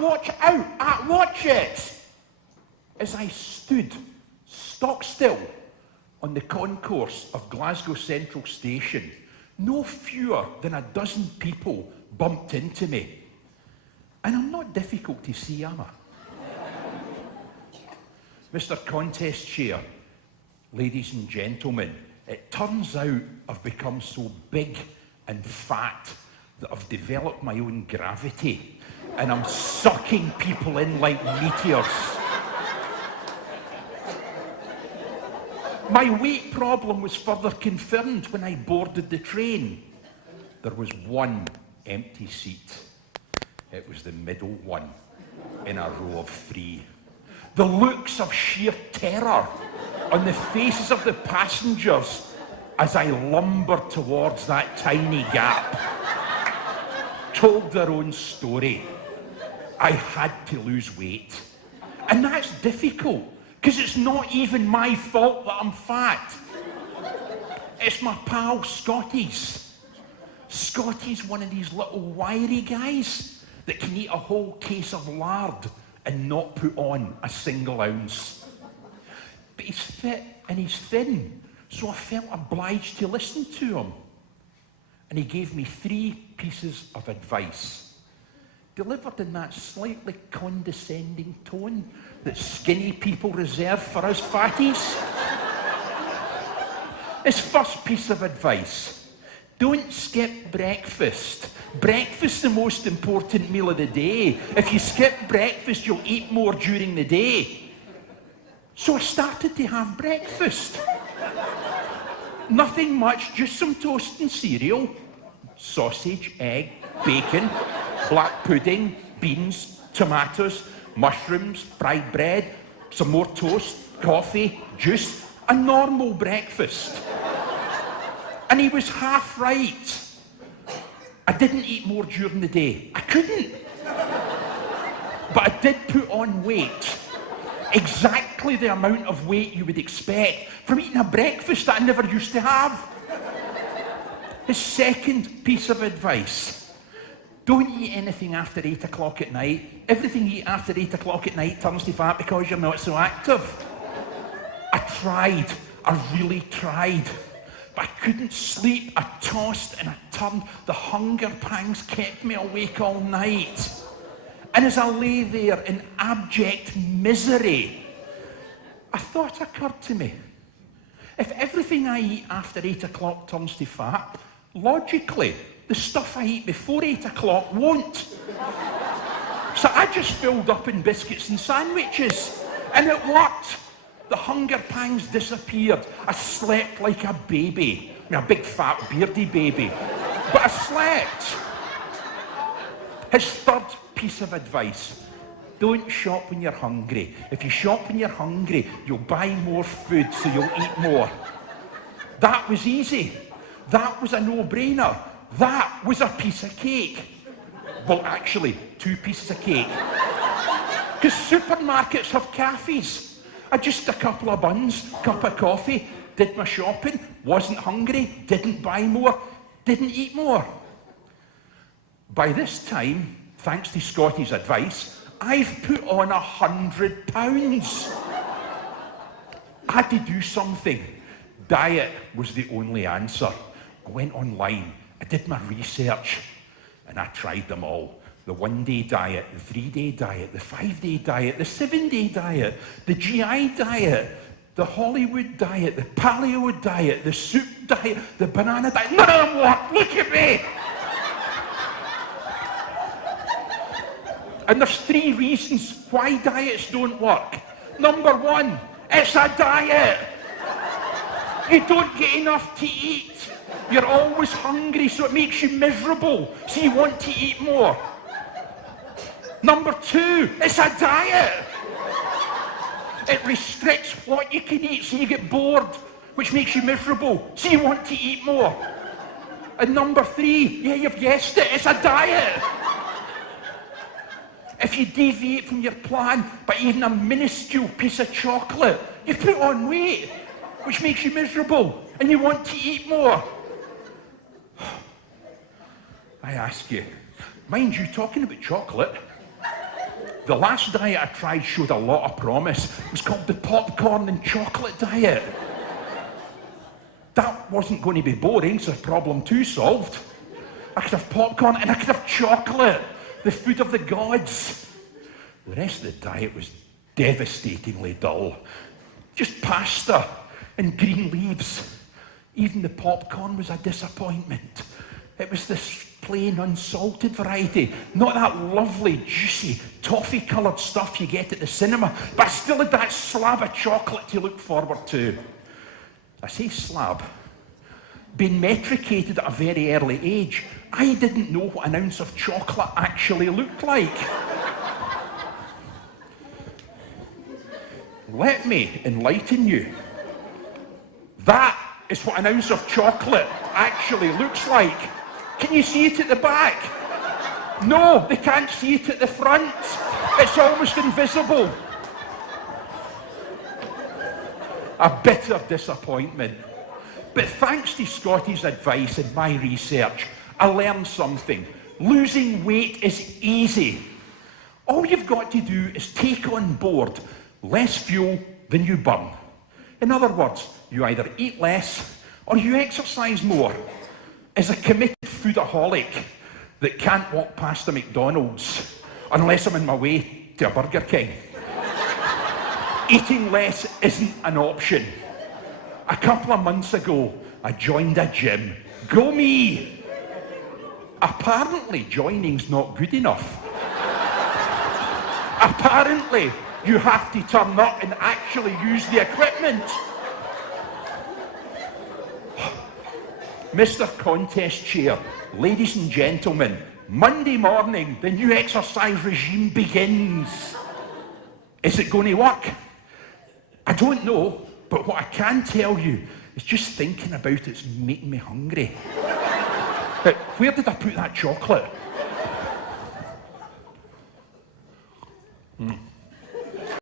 watch out, watch it! As I stood stock still on the concourse of Glasgow Central Station, no fewer than a dozen people bumped into me. And I'm not difficult to see, am I? Mr. Contest Chair, ladies and gentlemen, it turns out I've become so big and fat that I've developed my own gravity and I'm sucking people in like meteors. My weight problem was further confirmed when I boarded the train. There was one empty seat. It was the middle one in a row of 3. The looks of sheer terror on the faces of the passengers as I lumbered towards that tiny gap told their own story. I had to lose weight. And that's difficult, because it's not even my fault that I'm fat. It's my pal Scotty's. Scotty's one of these little wiry guys that can eat a whole case of lard and not put on a single ounce. But he's fit and he's thin, so I felt obliged to listen to him. And he gave me 3 pieces of advice, delivered in that slightly condescending tone that skinny people reserve for us fatties. His first piece of advice: don't skip breakfast. Breakfast's the most important meal of the day. If you skip breakfast, you'll eat more during the day. So I started to have breakfast. Nothing much, just some toast and cereal, sausage, egg, bacon, black pudding, beans, tomatoes, mushrooms, fried bread, some more toast, coffee, juice, a normal breakfast. And he was half right. I didn't eat more during the day. I couldn't. But I did put on weight. Exactly the amount of weight you would expect from eating a breakfast that I never used to have. His second piece of advice: don't eat anything after 8 o'clock at night. Everything you eat after 8 o'clock at night turns to fat because you're not so active. I tried. I really tried. But I couldn't sleep. I tossed and I turned. The hunger pangs kept me awake all night. And as I lay there in abject misery, a thought occurred to me. If everything I eat after 8 o'clock turns to fat, logically, the stuff I eat before 8 o'clock won't. So I just filled up in biscuits and sandwiches, and it worked. The hunger pangs disappeared. I slept like a baby. I mean, a big fat beardy baby. But I slept. His third piece of advice: don't shop when you're hungry. If you shop when you're hungry, you'll buy more food, so you'll eat more. That was easy. That was a no-brainer. That was a piece of cake. Well, actually, 2 pieces of cake. Because supermarkets have cafes. I just a couple of buns, cup of coffee, did my shopping, wasn't hungry, didn't buy more, didn't eat more. By this time, thanks to Scotty's advice, I've put on 100 pounds. I had to do something. Diet was the only answer. I went online, I did my research, and I tried them all. The 1-day diet, the 3-day diet, the 5-day diet, the 7-day diet, the GI diet, the Hollywood diet, the paleo diet, the soup diet, the banana diet. None of them work. Look at me. And there's 3 reasons why diets don't work. Number 1, it's a diet. You don't get enough to eat. You're always hungry, so it makes you miserable, so you want to eat more. Number 2, it's a diet. It restricts what you can eat, so you get bored, which makes you miserable, so you want to eat more. And number 3, yeah, you've guessed it, it's a diet. If you deviate from your plan by even a minuscule piece of chocolate, you put on weight, which makes you miserable, and you want to eat more. I ask you, mind you, talking about chocolate, The last diet I tried showed a lot of promise. It was called the popcorn and chocolate diet. That wasn't going to be boring, so problem 2 solved. I could have popcorn and I could have chocolate, the food of the gods. The rest of the diet was devastatingly dull. Just pasta and green leaves. Even the popcorn was a disappointment. It was this plain, unsalted variety, not that lovely, juicy, toffee-coloured stuff you get at the cinema, but I still had that slab of chocolate to look forward to. I say slab. Being metricated at a very early age, I didn't know what an ounce of chocolate actually looked like. Let me enlighten you. That is what an ounce of chocolate actually looks like. Can you see it at the back? No, they can't see it at the front. It's almost invisible. A bitter disappointment. But thanks to Scotty's advice and my research, I learned something. Losing weight is easy. All you've got to do is take on board less fuel than you burn. In other words, you either eat less or you exercise more. As a committed foodaholic that can't walk past a McDonald's unless I'm on my way to a Burger King, eating less isn't an option. A couple of months ago, I joined a gym. Go me! Apparently, joining's not good enough. Apparently, you have to turn up and actually use the equipment. Mr. Contest Chair, ladies and gentlemen, Monday morning, the new exercise regime begins. Is it going to work? I don't know, but what I can tell you is just thinking about it's making me hungry. But where did I put that chocolate?